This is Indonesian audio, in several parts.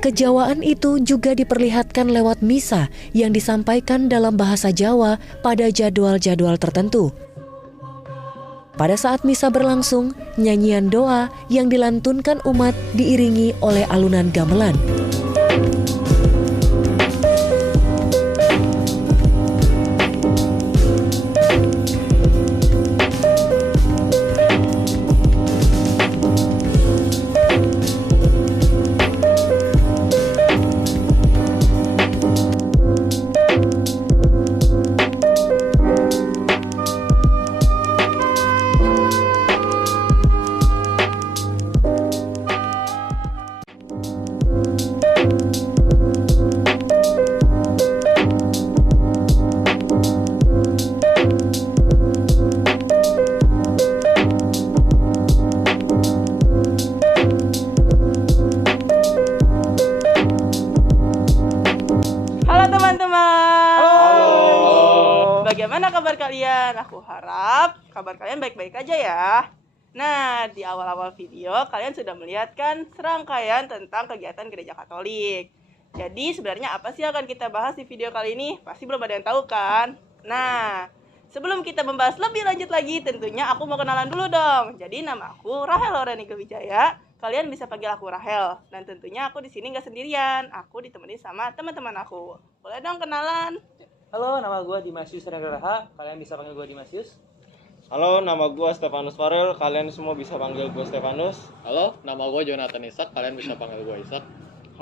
Kejawaan itu juga diperlihatkan lewat misa yang disampaikan dalam bahasa Jawa pada jadwal-jadwal tertentu. Pada saat misa berlangsung, nyanyian doa yang dilantunkan umat diiringi oleh alunan gamelan. Bagaimana kabar kalian? Aku harap kabar kalian baik-baik aja ya. Nah, di awal-awal video kalian sudah melihat kan serangkaian tentang kegiatan gereja Katolik. Jadi sebenarnya apa sih yang akan kita bahas di video kali ini? Pasti belum ada yang tahu kan? Nah, sebelum kita membahas lebih lanjut lagi, tentunya aku mau kenalan dulu dong. Jadi nama aku Rahel Lorenika Wijaya. Kalian bisa panggil aku Rahel. Dan tentunya aku di sini nggak sendirian. Aku ditemani sama teman-teman aku. Boleh dong kenalan? Halo, nama gue Dimasius Regraha. Kalian bisa panggil gue Dimasius. Halo, nama gue Stefanus Farel. Kalian semua bisa panggil gue Stefanus. Halo, nama gue Jonathan Isak. Kalian bisa panggil gue Isak.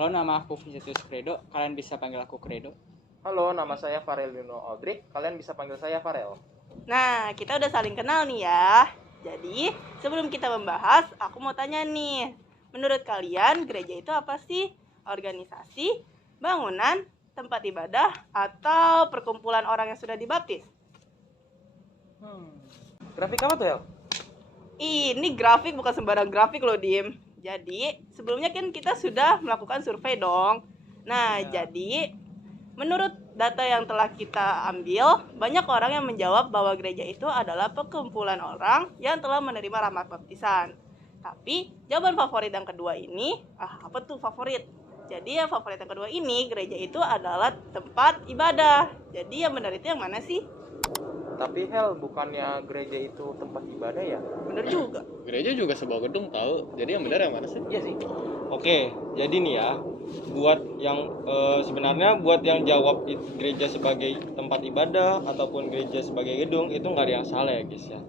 Halo, nama aku Vincentius Credo. Kalian bisa panggil aku Credo. Halo, nama saya Farel Lino Aldrich. Kalian bisa panggil saya Farel. Nah, kita udah saling kenal nih ya. Jadi, sebelum kita membahas, aku mau tanya nih. Menurut kalian, gereja itu apa sih? Organisasi, bangunan, tempat ibadah, atau perkumpulan orang yang sudah dibaptis? Grafik apa tuh, El? Ini grafik bukan sembarang grafik loh, Dim. Jadi, sebelumnya kan kita sudah melakukan survei dong. Nah, jadi menurut data yang telah kita ambil, banyak orang yang menjawab bahwa gereja itu adalah perkumpulan orang yang telah menerima rahmat baptisan. Tapi, jawaban favorit yang kedua ini, apa tuh favorit? Jadi yang favorit yang kedua ini, gereja itu adalah tempat ibadah. Jadi yang benar itu yang mana sih? Tapi Hel, bukannya gereja itu tempat ibadah ya? Benar juga. Gereja juga sebuah gedung tahu. Jadi yang benar yang mana sih? Iya sih. Oke, jadi nih ya, buat yang sebenarnya buat yang jawab gereja sebagai tempat ibadah ataupun gereja sebagai gedung itu nggak ada yang salah ya guys ya.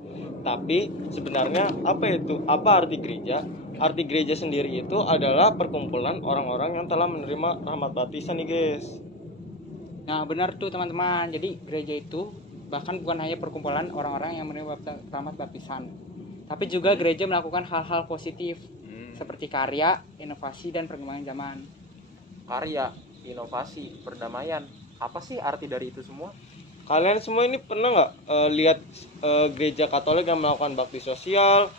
Tapi sebenarnya apa arti gereja? Arti gereja sendiri itu adalah perkumpulan orang-orang yang telah menerima rahmat baptisan nih guys. Nah, benar tuh teman-teman. Jadi gereja itu bahkan bukan hanya perkumpulan orang-orang yang menerima rahmat baptisan, tapi juga gereja melakukan hal-hal positif seperti karya, inovasi, dan perkembangan zaman. Karya, inovasi, perdamaian. Apa sih arti dari itu semua? Kalian semua ini pernah nggak lihat gereja Katolik yang melakukan bakti sosial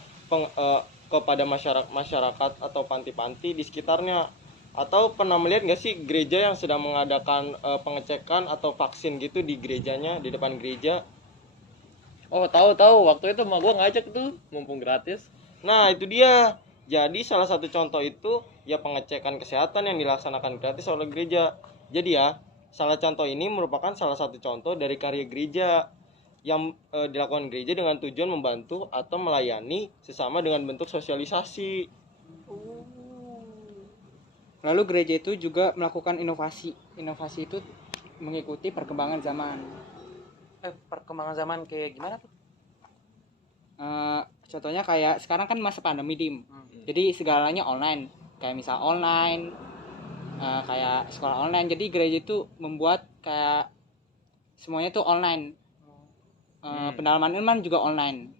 kepada masyarakat atau panti-panti di sekitarnya? Atau pernah melihat nggak sih gereja yang sedang mengadakan pengecekan atau vaksin gitu di gerejanya, di depan gereja? Oh, tahu. Waktu itu emak gue ngajak tuh, mumpung gratis. Nah, itu dia. Jadi salah satu contoh itu ya pengecekan kesehatan yang dilaksanakan gratis oleh gereja. Jadi ya, salah contoh ini merupakan salah satu contoh dari karya gereja yang dilakukan gereja dengan tujuan membantu atau melayani sesama dengan bentuk sosialisasi. Lalu gereja itu juga melakukan inovasi. Inovasi itu mengikuti perkembangan zaman. Perkembangan zaman kayak gimana tuh? Contohnya kayak sekarang kan masa pandemi, Dim. Jadi segalanya online. Kayak misal online, kayak sekolah online. Jadi gereja itu membuat kayak semuanya tuh online. Pendalaman iman juga online.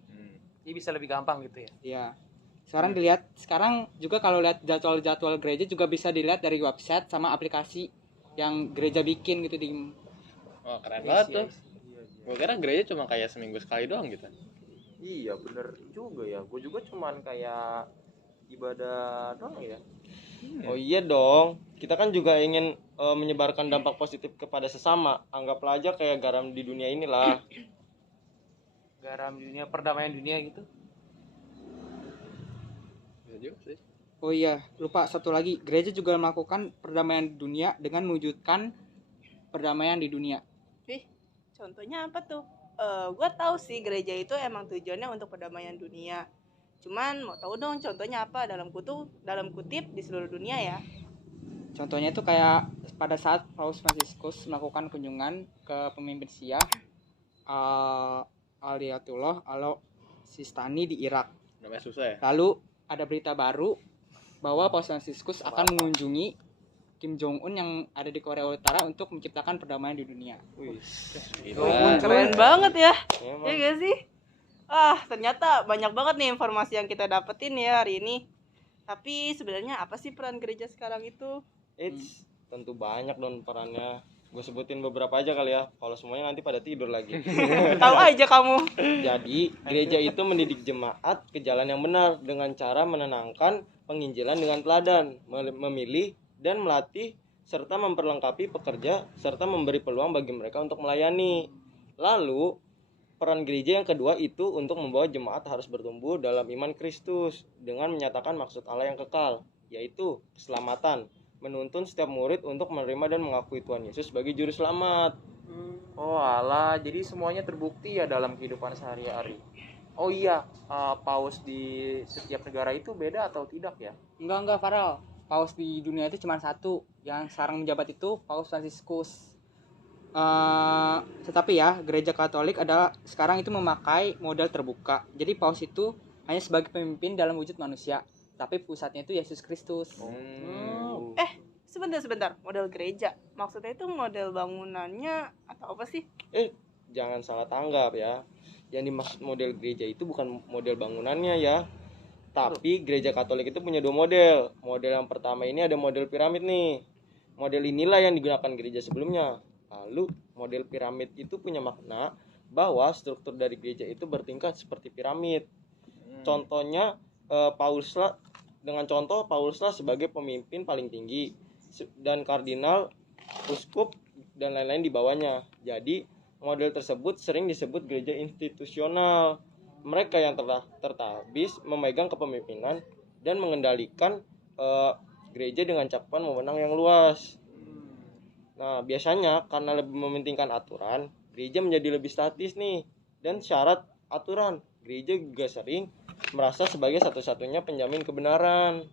Jadi bisa lebih gampang gitu ya? Iya. Sekarang juga kalau lihat jadwal gereja juga bisa dilihat dari website sama aplikasi yang gereja bikin gitu, Dim. Oh, keren banget tuh. Gue kira gereja cuma kayak seminggu sekali doang gitu. Iya, bener juga ya. Gue juga cuman kayak ibadah doang ya. Oh iya dong, kita kan juga ingin menyebarkan dampak positif kepada sesama. Anggaplah aja kayak garam di dunia inilah. Garam dunia, perdamaian dunia gitu. Iya juga sih. Oh iya, lupa satu lagi. Gereja juga melakukan perdamaian dunia dengan mewujudkan perdamaian di dunia. Ih, contohnya apa tuh? Gue tahu sih gereja itu emang tujuannya untuk perdamaian dunia. Cuman mau tahu dong contohnya apa dalam kutip di seluruh dunia ya. Contohnya itu kayak pada saat Paus Fransiskus melakukan kunjungan ke pemimpin Syiah Ayatullah Al-Sistani di Irak. Namanya susah ya. Lalu ada berita baru bahwa Paus Fransiskus akan mengunjungi Kim Jong Un yang ada di Korea Utara untuk menciptakan perdamaian di dunia. Gila. Keren banget ya. Emang. Ya gak sih? Ternyata banyak banget nih informasi yang kita dapetin ya hari ini. Tapi sebenarnya apa sih peran gereja sekarang itu? Tentu banyak dong perannya. Gue sebutin beberapa aja kali ya. Kalau semuanya nanti pada tidur lagi. Tahu aja kamu. Jadi, gereja itu mendidik jemaat ke jalan yang benar dengan cara menenangkan penginjilan dengan teladan, memilih dan melatih serta memperlengkapi pekerja serta memberi peluang bagi mereka untuk melayani. Lalu, peran gereja yang kedua itu untuk membawa jemaat harus bertumbuh dalam iman Kristus dengan menyatakan maksud Allah yang kekal, yaitu keselamatan, menuntun setiap murid untuk menerima dan mengakui Tuhan Yesus sebagai juru selamat. Oh alah, jadi semuanya terbukti ya dalam kehidupan sehari-hari. Oh iya, paus di setiap negara itu beda atau tidak ya? Enggak Farel. Paus di dunia itu cuma satu. Yang sekarang menjabat itu Paus Fransiskus. Tetapi ya, gereja Katolik adalah sekarang itu memakai model terbuka. Jadi paus itu hanya sebagai pemimpin dalam wujud manusia, tapi pusatnya itu Yesus Kristus. Sebentar. Model gereja. Maksudnya itu model bangunannya atau apa sih? Jangan salah tanggap ya. Yang dimaksud model gereja itu bukan model bangunannya ya. Tapi gereja Katolik itu punya dua model. Model yang pertama ini ada model piramid nih. Model inilah yang digunakan gereja sebelumnya. Lalu model piramid itu punya makna bahwa struktur dari gereja itu bertingkat seperti piramid. Contohnya Pauluslah sebagai pemimpin paling tinggi dan kardinal, uskup dan lain-lain di bawahnya. Jadi model tersebut sering disebut gereja institusional. Mereka yang telah tertabis memegang kepemimpinan dan mengendalikan gereja dengan cakupan wewenang yang luas. Nah, biasanya karena lebih mementingkan aturan, gereja menjadi lebih statis nih. Dan syarat aturan, gereja juga sering merasa sebagai satu-satunya penjamin kebenaran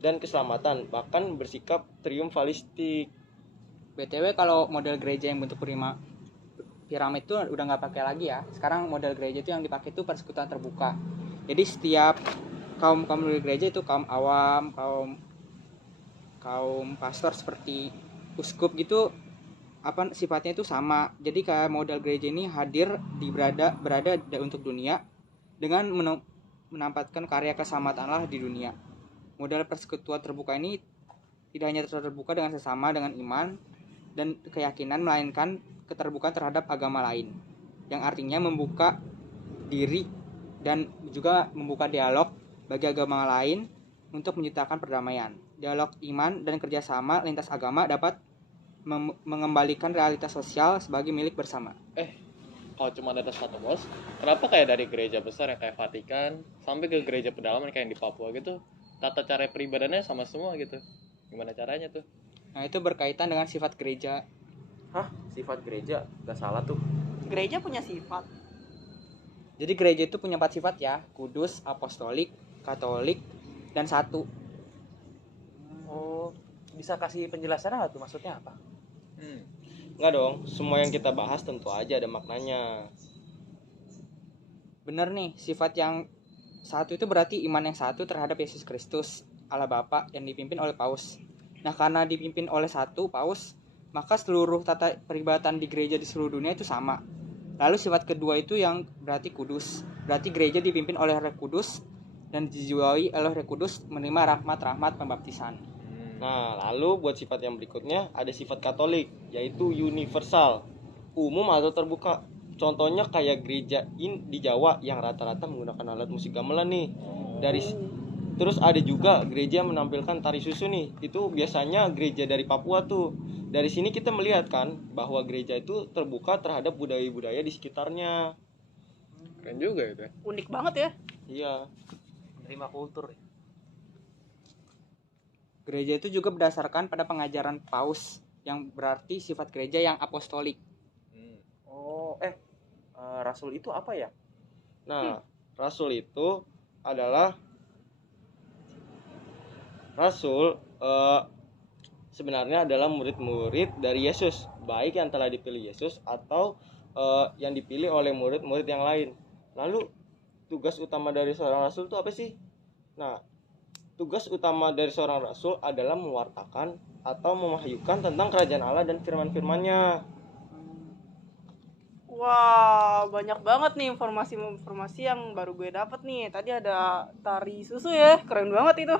dan keselamatan, bahkan bersikap triumfalistik. BTW kalau model gereja yang bentuk piramid itu udah nggak pakai lagi ya. Sekarang model gereja itu yang dipakai itu persekutuan terbuka. Jadi setiap kaum di gereja itu kaum awam, kaum pastor seperti uskup gitu sifatnya itu sama. Jadi kayak model gereja ini hadir berada untuk dunia dengan menampakkan karya keselamatan Allah di dunia. Model persekutuan terbuka ini tidak hanya terbuka dengan sesama dengan iman dan keyakinan, melainkan keterbukaan terhadap agama lain, yang artinya membuka diri dan juga membuka dialog bagi agama lain untuk menciptakan perdamaian. Dialog iman dan kerjasama lintas agama dapat mengembalikan realitas sosial sebagai milik bersama. Kalau cuma ada satu bos, kenapa kayak dari gereja besar yang kayak Vatikan sampai ke gereja pedalaman kayak yang di Papua gitu, tata cara peribadahannya sama semua gitu? Gimana caranya tuh? Nah, itu berkaitan dengan sifat gereja. Hah? Sifat gereja? Gak salah tuh. Gereja punya sifat. Jadi gereja itu punya 4 sifat ya: kudus, apostolik, katolik, dan satu. Oh, bisa kasih penjelasannya nggak tuh maksudnya apa? Enggak dong, semua yang kita bahas tentu aja ada maknanya. Bener nih, sifat yang satu itu berarti iman yang satu terhadap Yesus Kristus, Allah Bapa, yang dipimpin oleh Paus. Nah, karena dipimpin oleh satu Paus, maka seluruh tata peribadatan di gereja di seluruh dunia itu sama. Lalu sifat kedua itu yang berarti kudus. Berarti gereja dipimpin oleh Roh Kudus dan dijiwai oleh Roh Kudus menerima rahmat pembaptisan. Nah, lalu buat sifat yang berikutnya ada sifat Katolik, yaitu universal, umum atau terbuka. Contohnya kayak gereja di Jawa yang rata-rata menggunakan alat musik gamelan nih. Terus ada juga gereja yang menampilkan tari susu nih. Itu biasanya gereja dari Papua tuh. Dari sini kita melihat kan bahwa gereja itu terbuka terhadap budaya-budaya di sekitarnya. Keren juga itu. Unik banget ya. Iya. Menerima kultur. Gereja itu juga berdasarkan pada pengajaran Paus, yang berarti sifat gereja yang apostolik. Oh, rasul itu apa ya? Nah, rasul itu adalah rasul sebenarnya adalah murid-murid dari Yesus, baik yang telah dipilih Yesus atau yang dipilih oleh murid-murid yang lain. Lalu tugas utama dari seorang rasul itu apa sih? Nah, tugas utama dari seorang rasul adalah mewartakan atau memahyukan tentang kerajaan Allah dan firman-firmannya. Wah, banyak banget nih informasi-informasi yang baru gue dapet nih. Tadi ada tari susu ya, keren banget itu.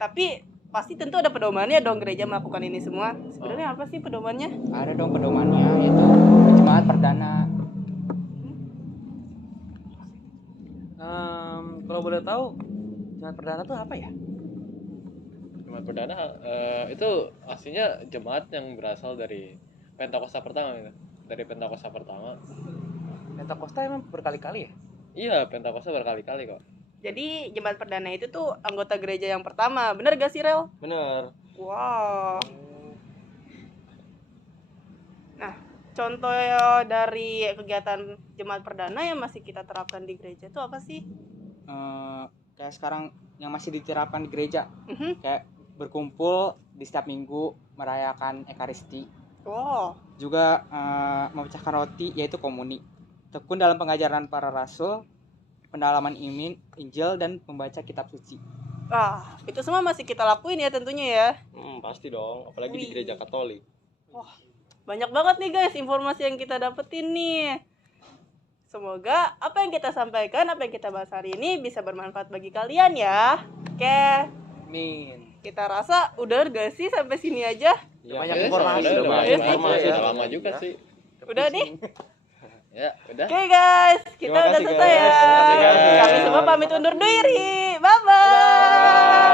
Tapi pasti tentu ada pedomannya dong gereja melakukan ini semua. Sebenarnya apa sih pedomannya? Ada dong pedomannya, yaitu jemaat perdana. Kalau boleh tahu, jemaat perdana tuh apa ya? Jemaat perdana itu aslinya jemaat yang berasal dari Pentakosta pertama gitu. Dari Pentakosta pertama. Pentakosta emang berkali-kali ya? Iya, Pentakosta berkali-kali kok. Jadi jemaat perdana itu tuh anggota gereja yang pertama. Bener gak sih, Rel? Bener. Wow. Nah, contoh dari kegiatan jemaat perdana yang masih kita terapkan di gereja itu apa sih? Kayak sekarang yang masih diterapkan di gereja, Mhm. kayak berkumpul di setiap minggu merayakan Ekaristi, Wow. juga memecahkan roti yaitu komuni, tekun dalam pengajaran para rasul, pendalaman Injil dan membaca kitab suci. Itu semua masih kita lakuin ya tentunya ya. Pasti dong, apalagi di Wih. gereja Katolik. Banyak banget nih guys informasi yang kita dapetin nih. Semoga apa yang kita sampaikan, apa yang kita bahas hari ini bisa bermanfaat bagi kalian ya. Oke, Amin. kita rasa udah gak sih sampai sini aja? Banyak informasi. Udah banyak informasi, ya. udah lama juga sih. Udah nih? Ya, udah. Oke guys, kita Terima udah kasih, selesai guys. ya. Terima kasih, guys. Kami semua pamit undur diri. Bye-bye.